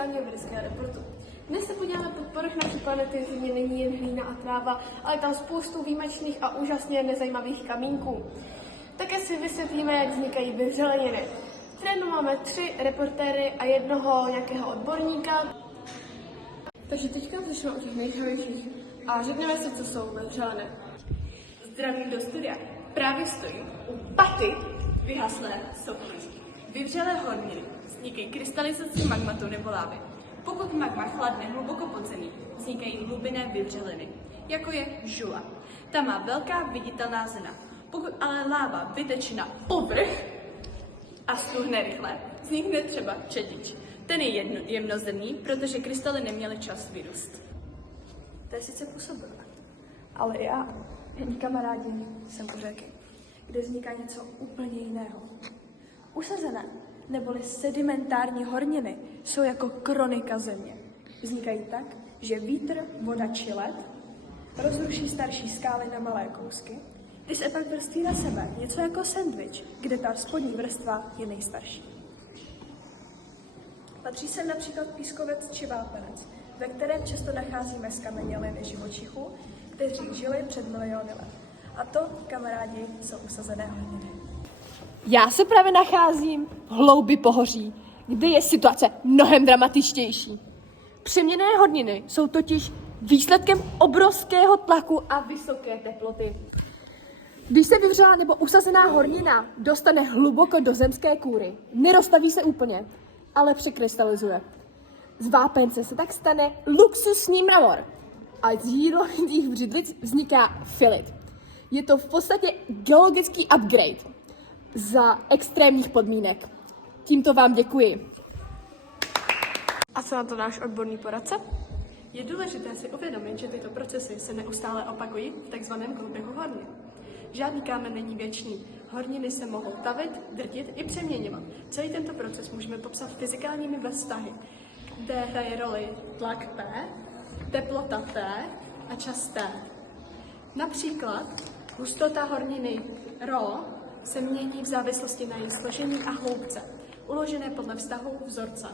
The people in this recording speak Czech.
sociálně vědeckého reportu. Dnes se podíváme pod povrch naší planety. Země není jen hlína a tráva, ale tam spoustu výjimečných a úžasně nezajímavých kamínků. Také si vysvětlíme, jak vznikají vyvřeleniny. V terénu máme 3 reportéry a jednoho nějakého odborníka. Takže teďka začneme u těch nejzajímavějších a řekneme si, co jsou vyvřeleny. Zdravím do studia. Právě stojím u paty vyhaslé sopky. Vyvřelé horniny vznikají krystalizací magmatu nebo lávy. Pokud magma chladne hluboko pod zemí, vznikají hlubinné vyvřeliny, jako je žula. Ta má velká viditelná zrna. Pokud ale láva vyteče na povrch a stuhne rychle, vznikne třeba čedič. Ten je jemnozrnný, protože krystaly neměly čas vyrůst. To je sice působivé, ale já, mý kamarádi, jsem u řeky, kde vzniká něco úplně jiného. Usazené neboli sedimentární horniny jsou jako kronika země. Vznikají tak, že vítr, voda či led rozruší starší skály na malé kousky, ty se pak vrství na sebe, něco jako sendvič, kde ta spodní vrstva je nejstarší. Patří sem například pískovec či vápenec, ve kterém často nacházíme zkameněliny živočichů, kteří žili před miliony let. A to, kamarádi, jsou usazené horniny. Já se právě nacházím v hloubi pohoří, kde je situace mnohem dramatičtější. Přeměněné horniny jsou totiž výsledkem obrovského tlaku a vysoké teploty. Když se vyvřelá nebo usazená hornina dostane hluboko do zemské kůry, neroztaví se úplně, ale překrystalizuje. Z vápence se tak stane luxusní mramor a z jílovitých břidlic vzniká filit. Je to v podstatě geologický upgrade za extrémních podmínek. Tímto vám děkuji. A co na to náš odborný poradce? Je důležité si uvědomit, že tyto procesy se neustále opakují v takzvaném koloběhu hornin. Žádný kámen není věčný. Horniny se mohou tavit, drtit i přeměňovat. Celý tento proces můžeme popsat fyzikálními vztahy, kde hraje roli tlak P, teplota T a čas T. Například hustota horniny ρ se mění v závislosti na její složení a hloubce, uložené podle vztahu vzorce.